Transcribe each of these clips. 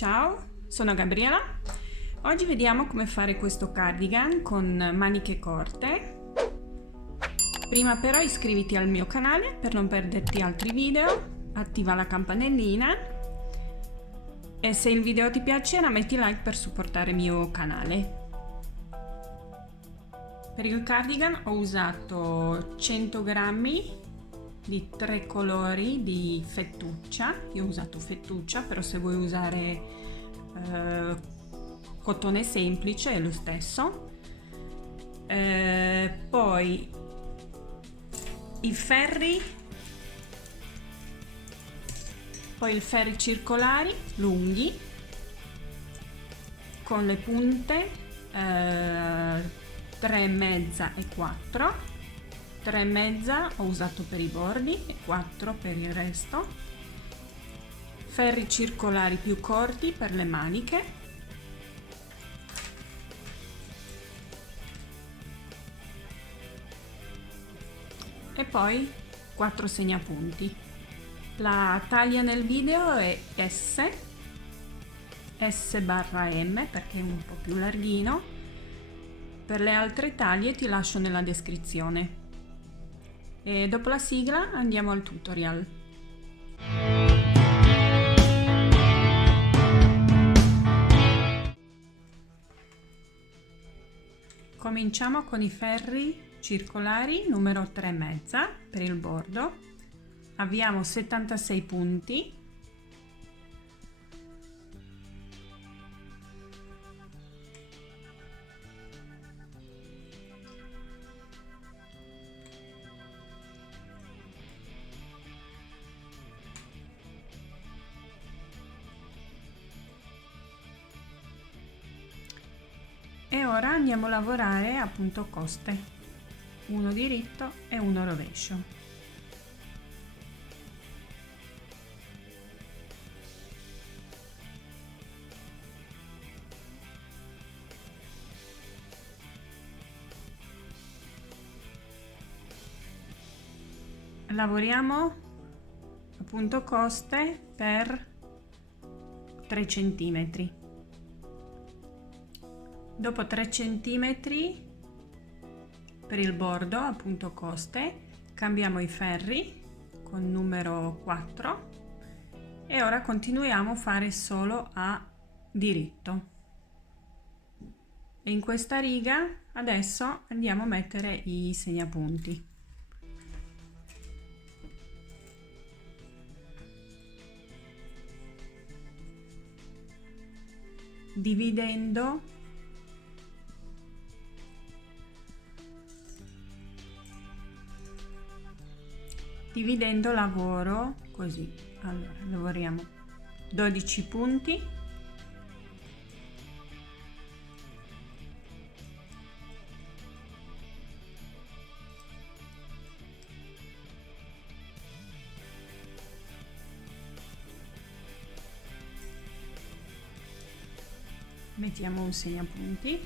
Ciao, sono Gabriela. Oggi vediamo come fare questo cardigan con maniche corte. Prima però iscriviti al mio canale per non perderti altri video, attiva la campanellina e se il video ti piacerà metti like per supportare il mio canale. Per il cardigan ho usato 100 grammi di 3 colori di fettuccia. Io ho usato fettuccia, però se vuoi usare cotone semplice è lo stesso. Poi i ferri circolari lunghi con le punte 3,5 e 4. 3,5 ho usato per i bordi e 4 per il resto. Ferri circolari più corti per le maniche. E poi 4 segnapunti. La taglia nel video è S/M perché è un po' più larghino. Per le altre taglie ti lascio nella descrizione. E dopo la sigla andiamo al tutorial. Cominciamo con i ferri circolari numero 3,5 per il bordo. Abbiamo 76 punti. E ora andiamo a lavorare a punto coste, uno diritto e uno rovescio. Lavoriamo a punto coste per 3 centimetri. Dopo 3 cm per il bordo a punto coste cambiamo i ferri con numero 4 e ora continuiamo a fare solo a diritto. E in questa riga adesso andiamo a mettere i segnapunti. Dividendo lavoro così. Allora lavoriamo 12 punti, mettiamo un segnapunti,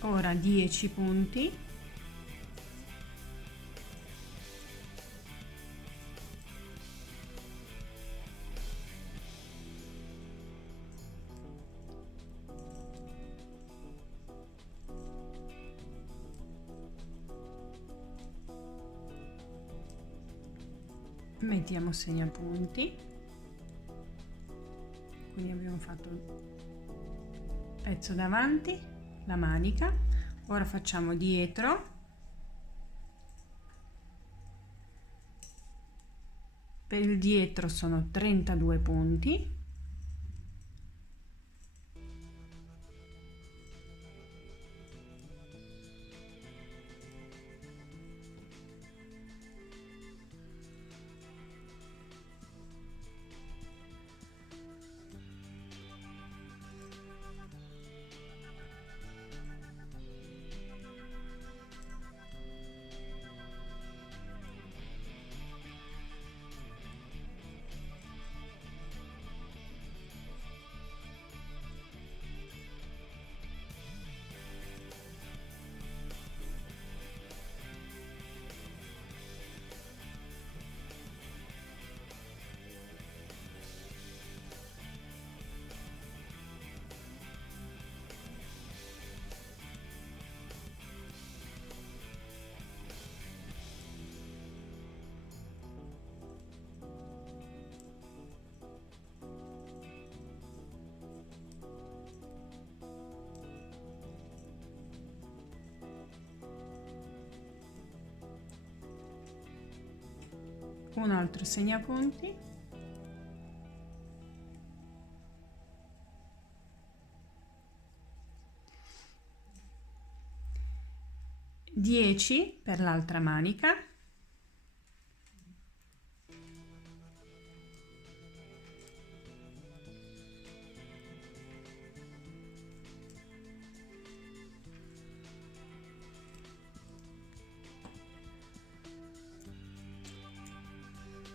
ora 10 punti, mettiamo segnapunti, quindi abbiamo fatto il pezzo davanti, la manica. Ora facciamo dietro, per il dietro sono 32 punti, un altro segnapunti, (10) per l'altra manica,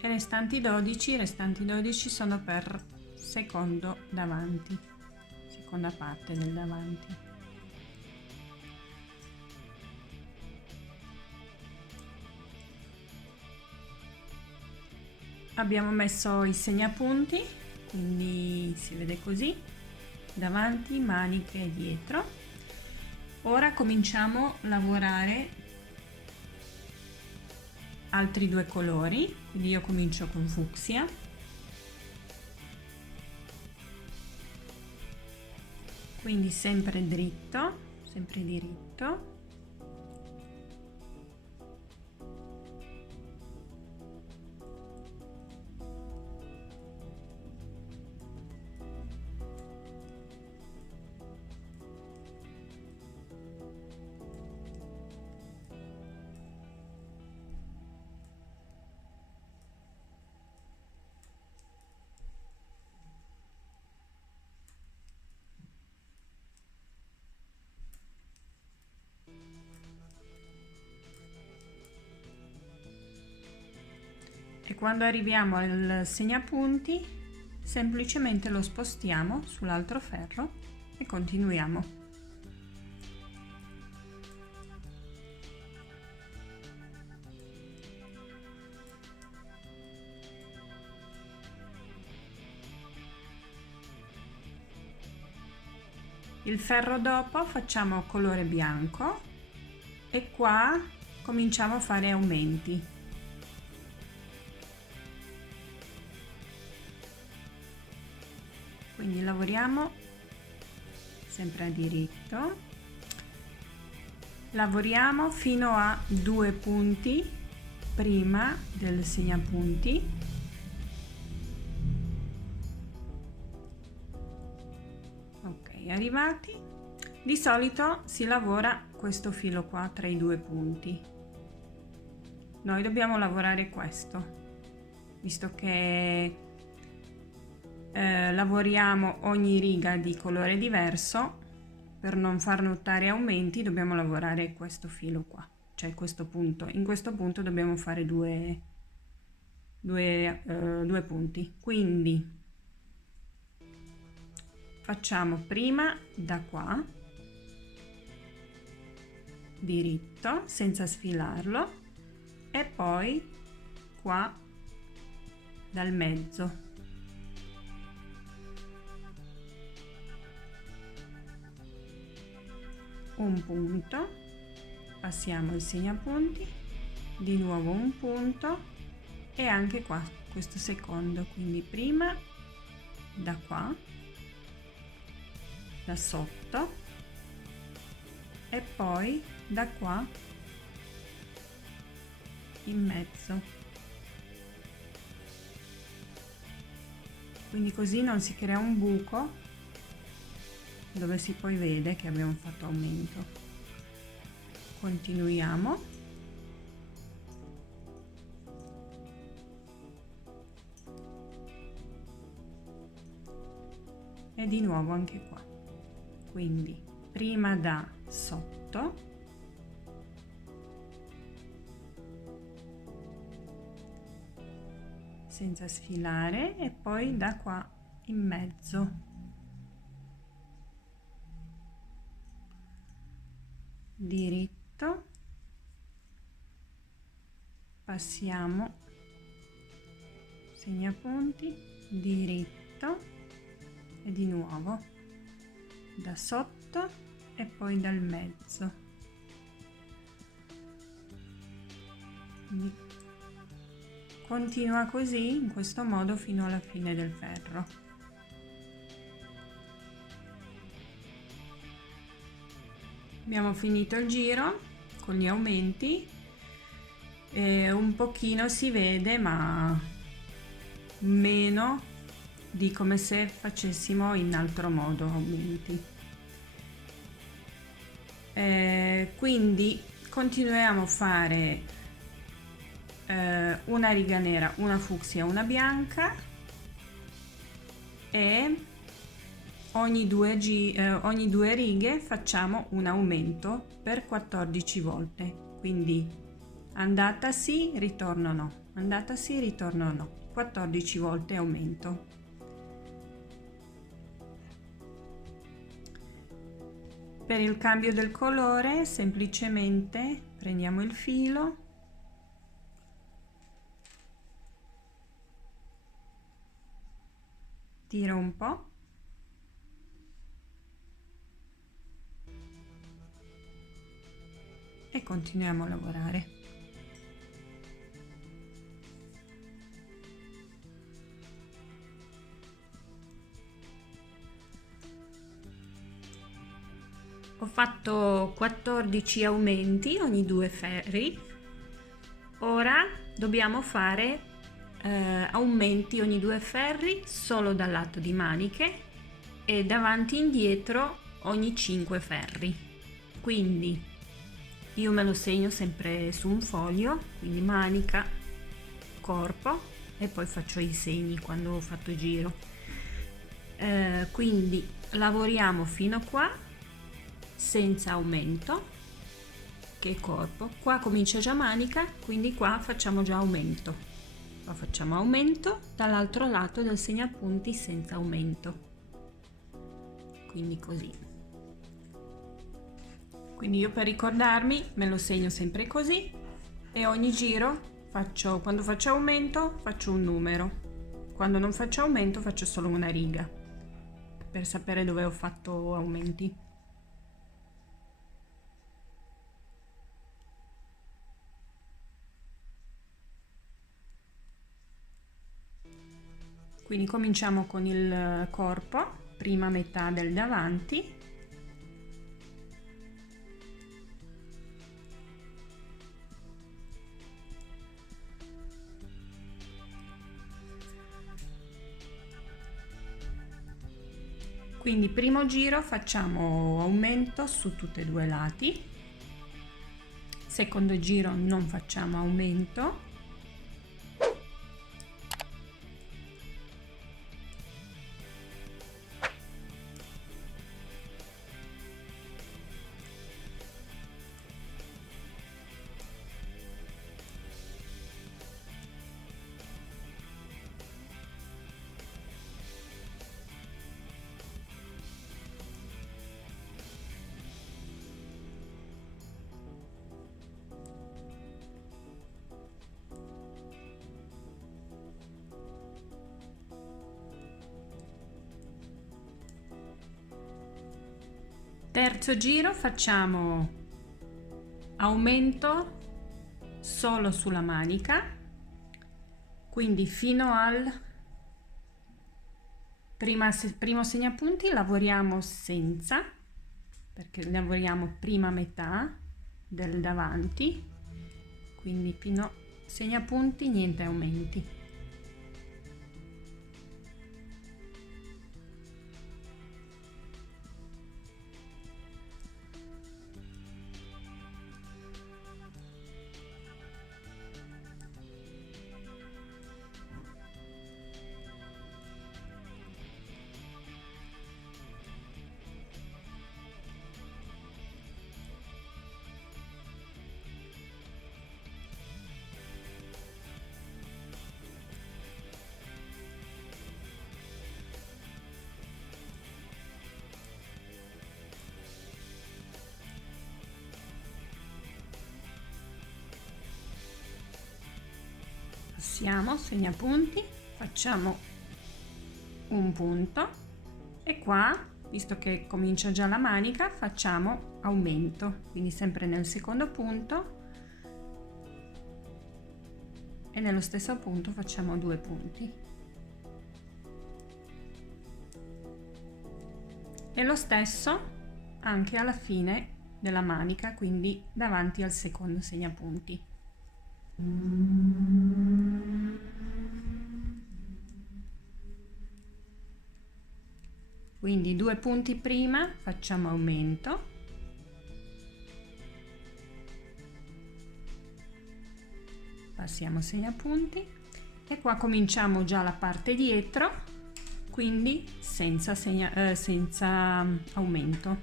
e restanti 12 sono per secondo davanti, seconda parte del davanti. Abbiamo messo i segnapunti, quindi si vede così, davanti, maniche e dietro. Ora cominciamo a lavorare altri due colori, quindi io comincio con fucsia, quindi sempre dritto, sempre diritto, e quando arriviamo al segnapunti semplicemente lo spostiamo sull'altro ferro e continuiamo. Il ferro dopo facciamo colore bianco e qua cominciamo a fare aumenti. Quindi lavoriamo sempre a diritto, lavoriamo fino a 2 punti prima del segnapunti, ok, arrivati. Di solito si lavora questo filo qua tra i 2 punti, noi dobbiamo lavorare questo, visto che lavoriamo ogni riga di colore diverso. Per non far notare aumenti dobbiamo lavorare questo filo qua, cioè questo punto. In questo punto dobbiamo fare due punti, quindi facciamo prima da qua diritto senza sfilarlo e poi qua dal mezzo. Un punto, passiamo il segnapunti, di nuovo un punto e anche qua questo secondo, quindi prima da qua, da sotto e poi da qua in mezzo, quindi così non si crea un buco dove si poi vede che abbiamo fatto aumento. Continuiamo. E di nuovo anche qua. Quindi prima da sotto, senza sfilare, e poi da qua in mezzo. Diritto, passiamo segnapunti, diritto e di nuovo da sotto e poi dal mezzo. Quindi continua così in questo modo fino alla fine del ferro. Abbiamo finito il giro con gli aumenti Un pochino si vede, ma meno di come se facessimo in altro modo aumenti. Quindi continuiamo a fare una riga nera, una fucsia, una bianca, e ogni due righe facciamo un aumento per 14 volte. Quindi andata sì, ritorno no, andata sì, ritorno no, 14 volte aumento. Per il cambio del colore semplicemente prendiamo il filo, tiro un po' e continuiamo a lavorare. Ho fatto 14 aumenti ogni due ferri. Ora dobbiamo fare aumenti ogni due ferri solo dal lato di maniche e davanti e indietro ogni 5 ferri. Quindi io me lo segno sempre su un foglio, quindi manica, corpo, e poi faccio i segni quando ho fatto il giro. Quindi lavoriamo fino a qua senza aumento, che è corpo. Qua comincia già manica, quindi qua facciamo già aumento. Qua facciamo aumento dall'altro lato del segnapunti senza aumento, quindi così. Quindi io, per ricordarmi, me lo segno sempre così, e ogni giro quando faccio aumento faccio un numero, quando non faccio aumento faccio solo una riga, per sapere dove ho fatto aumenti. Quindi cominciamo con il corpo, prima metà del davanti, quindi primo giro facciamo aumento su tutti e due i lati, secondo giro non facciamo aumento, terzo giro facciamo aumento solo sulla manica, quindi fino al primo segnapunti lavoriamo senza, perché lavoriamo prima metà del davanti, quindi fino segnapunti, niente aumenti. Passiamo segnapunti, facciamo un punto e qua, visto che comincia già la manica, facciamo aumento, quindi sempre nel secondo punto, e nello stesso punto facciamo 2 punti, e lo stesso anche alla fine della manica, quindi davanti al secondo segnapunti. Quindi 2 punti prima facciamo aumento, passiamo segnapunti e qua cominciamo già la parte dietro, quindi senza aumento,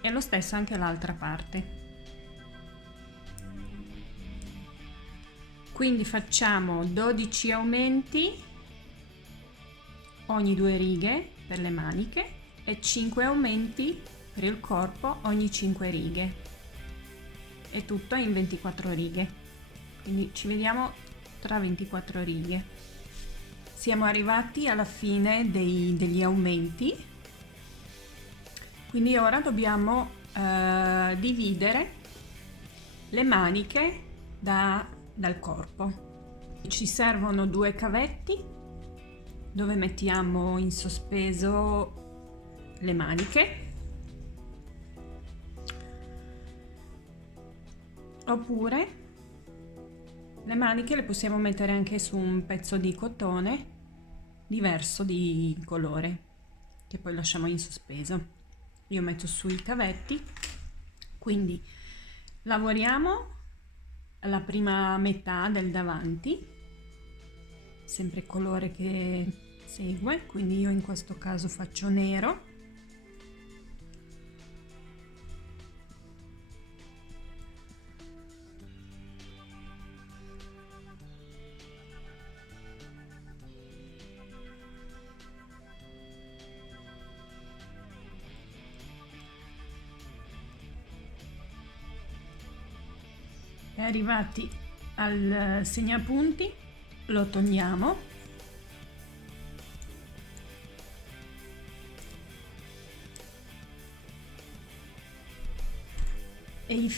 e lo stesso anche l'altra parte. Quindi facciamo 12 aumenti ogni 2 righe per le maniche e 5 aumenti per il corpo ogni 5 righe, e tutto in 24 righe. Quindi ci vediamo tra 24 righe. Siamo arrivati alla fine degli aumenti, quindi ora dobbiamo dividere le maniche dal corpo. Ci servono 2 cavetti dove mettiamo in sospeso le maniche, oppure le maniche le possiamo mettere anche su un pezzo di cotone diverso di colore che poi lasciamo in sospeso. Io metto sui cavetti, quindi lavoriamo la prima metà del davanti, sempre il colore che segue, quindi io in questo caso faccio nero. E arrivati al segnapunti lo togliamo e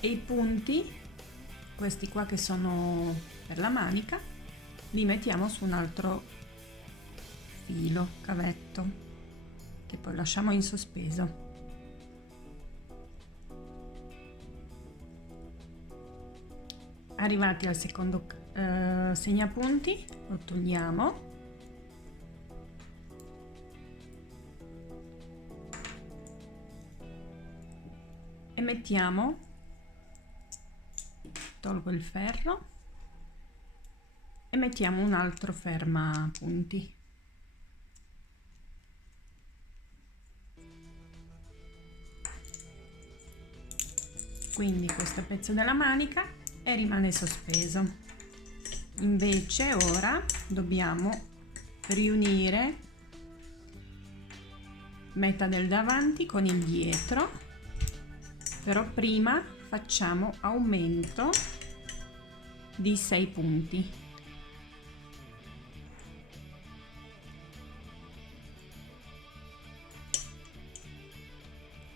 i punti, questi qua che sono per la manica, li mettiamo su un altro filo, cavetto, che poi lasciamo in sospeso. Arrivati al secondo segnapunti lo togliamo e mettiamo, tolgo il ferro e mettiamo un altro fermapunti. Quindi questo pezzo della manica e rimane sospeso. Invece ora dobbiamo riunire metà del davanti con il dietro, però prima facciamo aumento di 6 punti.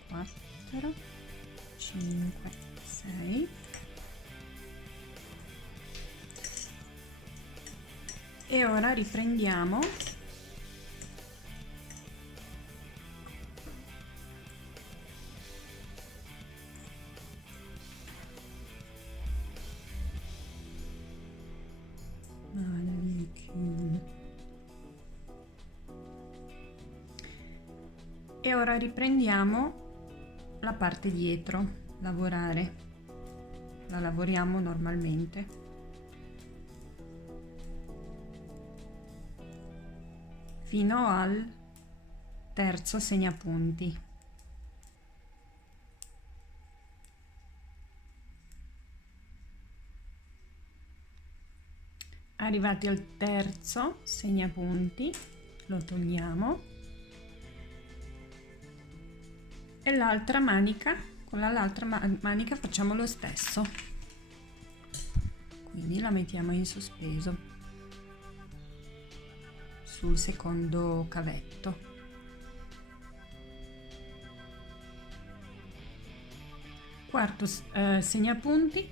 Quattro, 5, 6. E ora riprendiamo la parte dietro, la lavoriamo normalmente. Fino al terzo segnapunti. Arrivati al terzo segnapunti lo togliamo e l'altra manica, con l'altra manica facciamo lo stesso, quindi la mettiamo in sospeso sul secondo cavetto. Quarto segnapunti,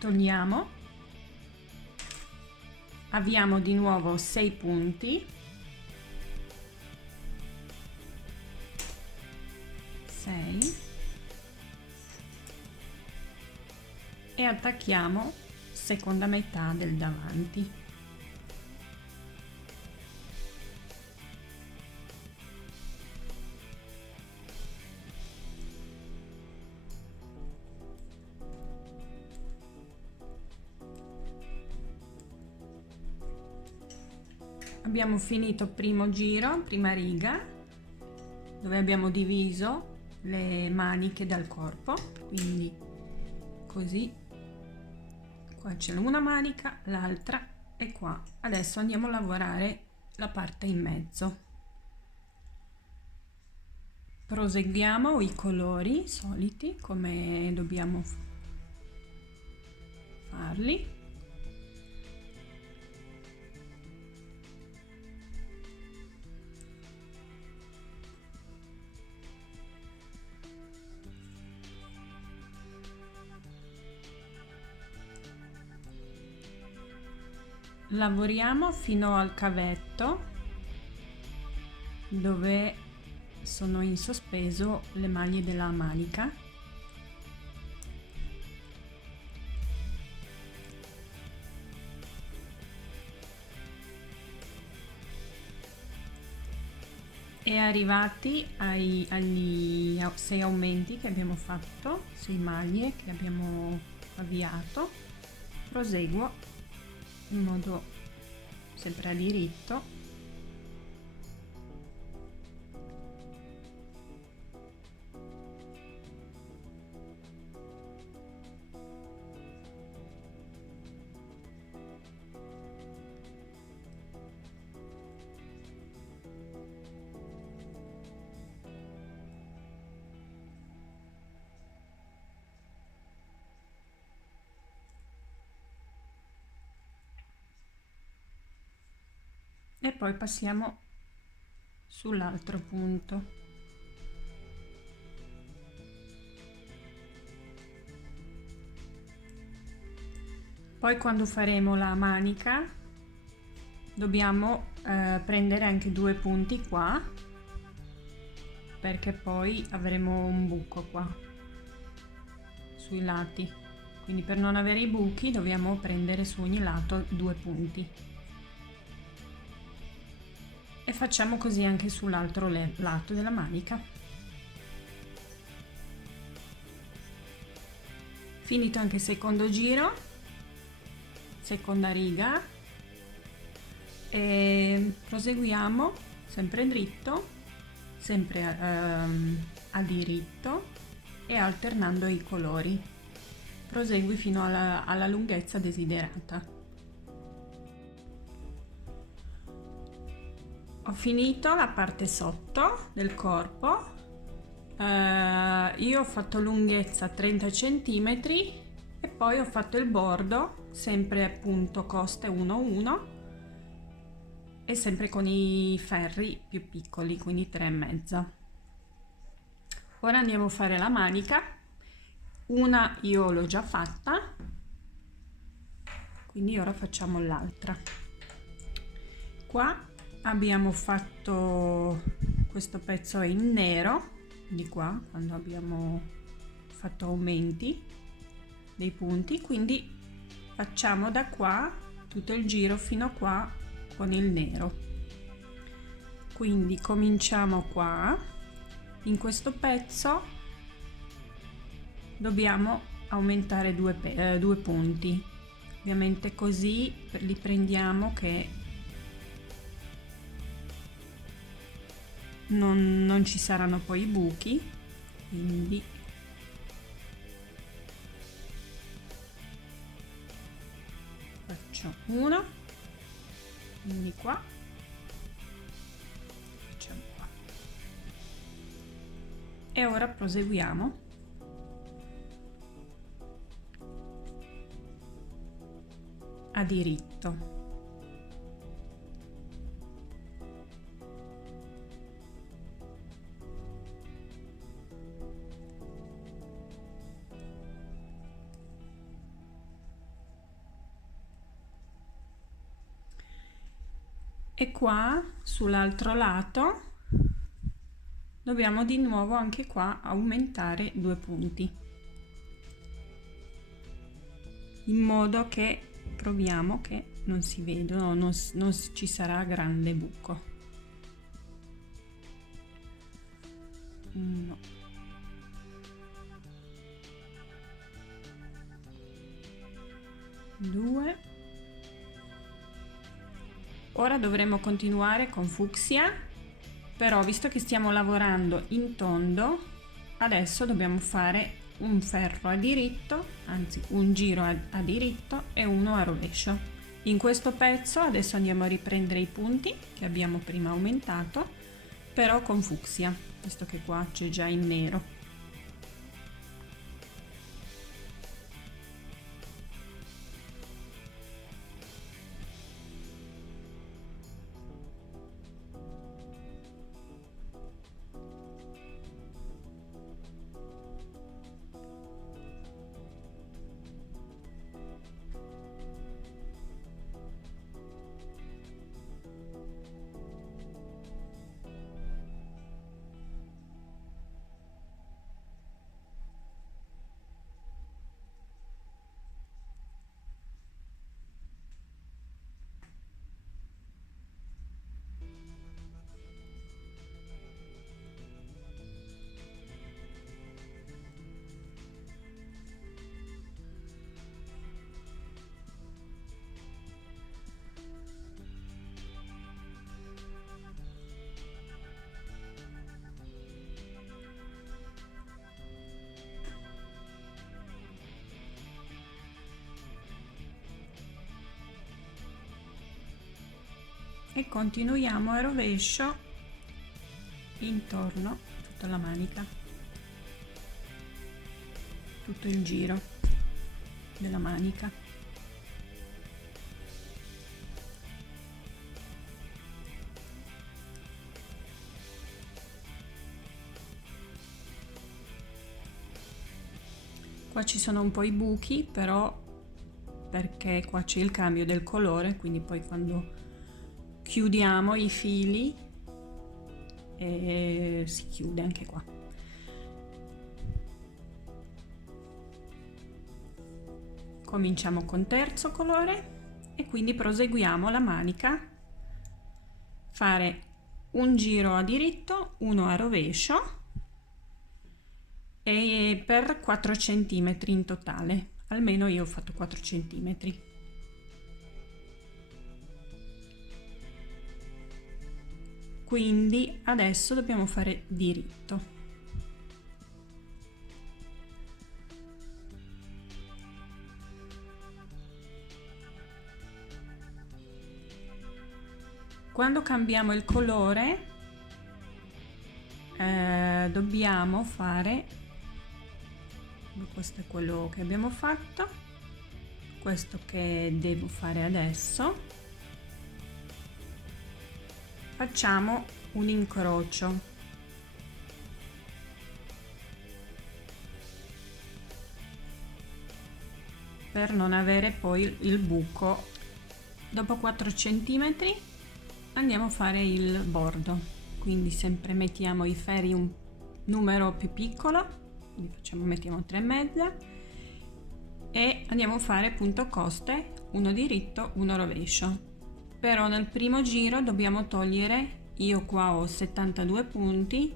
togliamo, avviamo di nuovo 6 punti, 6, e attacchiamo seconda metà del davanti. Abbiamo finito primo giro, prima riga, dove abbiamo diviso le maniche dal corpo, quindi così. Qua c'è una manica, l'altra è qua. Adesso andiamo a lavorare la parte in mezzo. Proseguiamo i colori soliti come dobbiamo farli. Lavoriamo fino al cavetto dove sono in sospeso le maglie della manica. E arrivati agli 6 aumenti che abbiamo fatto, 6 maglie che abbiamo avviato, proseguo in modo sempre a diritto. E poi passiamo sull'altro punto. Poi quando faremo la manica dobbiamo prendere anche 2 punti qua, perché poi avremo un buco qua sui lati, quindi per non avere i buchi dobbiamo prendere su ogni lato 2 punti. E facciamo così anche sull'altro lato della manica. Finito anche il secondo giro, seconda riga, e proseguiamo sempre dritto, sempre a diritto e alternando i colori. Prosegui fino alla lunghezza desiderata. Ho finito la parte sotto del corpo. Io ho fatto lunghezza 30 cm e poi ho fatto il bordo sempre appunto coste 1,1 e sempre con i ferri più piccoli, quindi 3,5. Ora andiamo a fare la manica. Una io l'ho già fatta, quindi ora facciamo l'altra. Qua abbiamo fatto questo pezzo in nero di qua, quando abbiamo fatto aumenti dei punti, quindi facciamo da qua tutto il giro fino a qua con il nero. Quindi cominciamo qua, in questo pezzo dobbiamo aumentare 2 punti, ovviamente così li prendiamo che non ci saranno poi i buchi, quindi faccio uno, quindi qua, facciamo qua, e ora proseguiamo a diritto. E qua sull'altro lato dobbiamo di nuovo anche qua aumentare 2 punti. in modo che proviamo che non si vedono, non ci sarà grande buco. 1, 2. Ora dovremo continuare con fucsia, però visto che stiamo lavorando in tondo, adesso dobbiamo fare un ferro a diritto, anzi un giro a diritto e uno a rovescio. In questo pezzo adesso andiamo a riprendere i punti che abbiamo prima aumentato, però con fucsia, visto che qua c'è già il nero. E continuiamo a rovescio intorno tutta la manica, tutto il giro della manica. Qua ci sono un po' i buchi, però perché qua c'è il cambio del colore, quindi poi quando chiudiamo i fili e si chiude anche qua. Cominciamo con terzo colore e quindi proseguiamo la manica, fare un giro a diritto, uno a rovescio e per 4 cm in totale, almeno io ho fatto 4 cm. Quindi adesso dobbiamo fare diritto. Quando cambiamo il colore dobbiamo fare, questo è quello che abbiamo fatto, questo che devo fare adesso, facciamo un incrocio. Per non avere poi il buco. Dopo 4 cm andiamo a fare il bordo, quindi sempre mettiamo i ferri un numero più piccolo, quindi mettiamo 3,5 e andiamo a fare punto coste, uno diritto, uno rovescio. Però nel primo giro dobbiamo togliere, io qua ho 72 punti,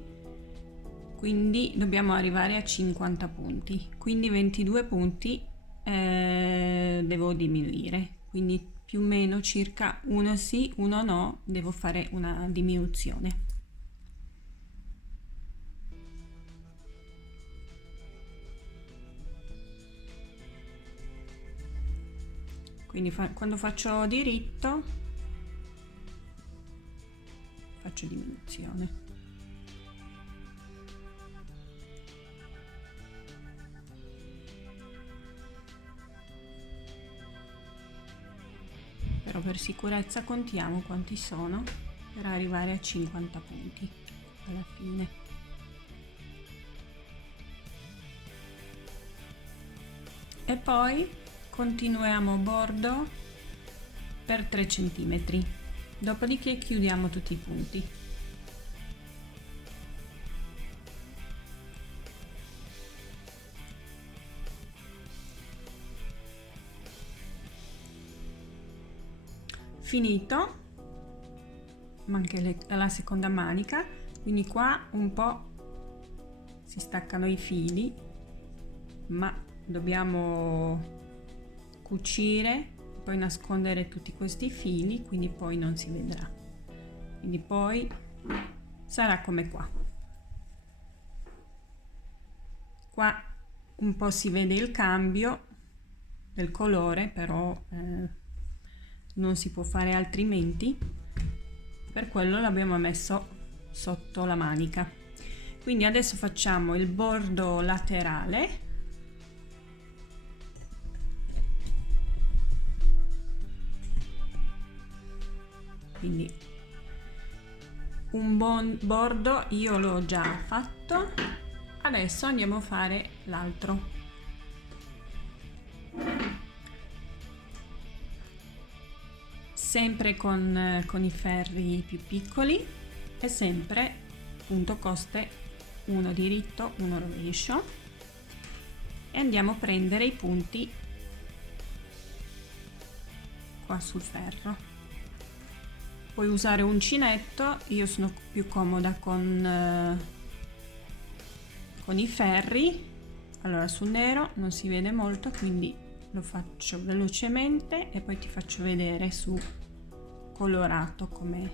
quindi dobbiamo arrivare a 50 punti, quindi 22 punti devo diminuire, quindi più o meno circa uno sì, uno no, devo fare una diminuzione. Quindi quando faccio diritto faccio diminuzione. Però per sicurezza contiamo quanti sono per arrivare a 50 punti alla fine. E poi continuiamo bordo per 3 cm, dopodiché chiudiamo tutti i punti. finito, manca la seconda manica, quindi qua un po' si staccano i fili, ma dobbiamo cucire, poi nascondere tutti questi fili, quindi poi non si vedrà, quindi poi sarà come qua. Qua un po' si vede il cambio del colore, però non si può fare altrimenti, per quello l'abbiamo messo sotto la manica. Quindi adesso facciamo il bordo laterale, quindi un buon bordo io l'ho già fatto. Adesso andiamo a fare l'altro. Sempre con i ferri più piccoli e sempre punto coste, uno diritto, uno rovescio, e andiamo a prendere i punti qua sul ferro. Puoi usare uncinetto, io sono più comoda con i ferri. Allora, sul nero non si vede molto, quindi lo faccio velocemente e poi ti faccio vedere su colorato com'è.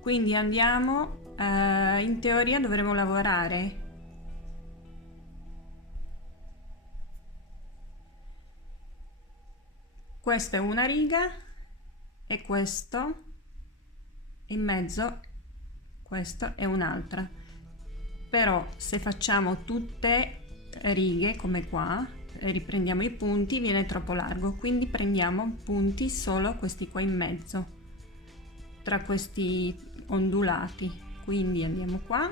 Quindi andiamo, in teoria dovremo lavorare questa è una riga e questo in mezzo, questo è un'altra. Però se facciamo tutte righe come qua, riprendiamo i punti, viene troppo largo, quindi prendiamo punti solo questi qua in mezzo tra questi ondulati. Quindi andiamo qua,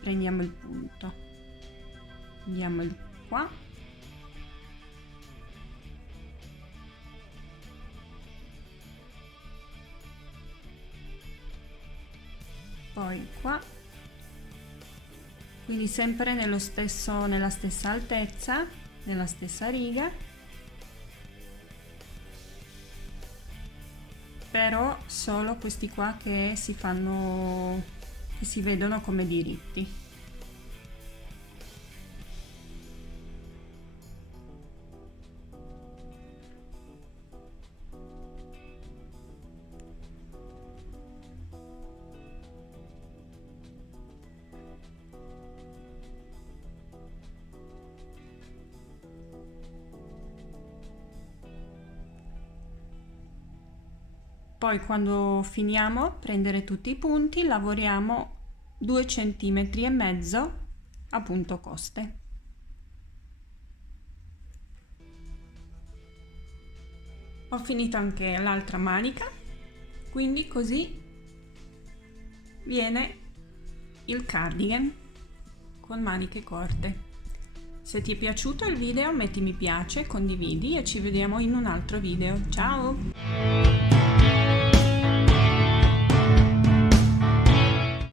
prendiamo il punto, andiamo qua, poi qua, quindi sempre nella stessa altezza, nella stessa riga, però solo questi qua che si vedono come diritti. Poi quando finiamo prendere tutti i punti lavoriamo 2,5 centimetri a punto coste. Ho finito anche l'altra manica, quindi così viene il cardigan con maniche corte. Se ti è piaciuto il video metti mi piace, condividi e ci vediamo in un altro video. Ciao!